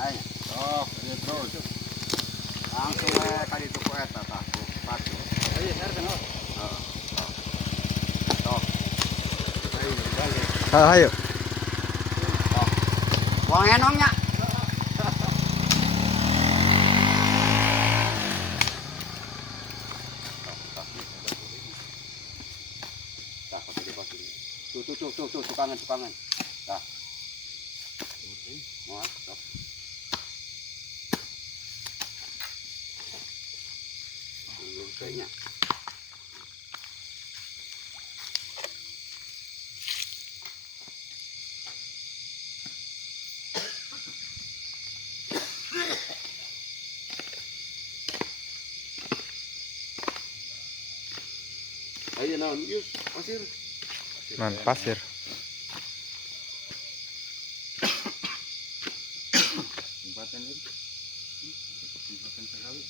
aja. Oh, ini terus. Langsung kali itu ku eta tah. Pasti. Ayo, sarkan oh. Toh. Ayo, balik. Ayo. Buang enongnya. Tuh, tukangan. Dah. Mau, toh. Kayaknya. Ayo naon, yus, pasir. Man, pasir. Tempatan ini. Tempatan sekali.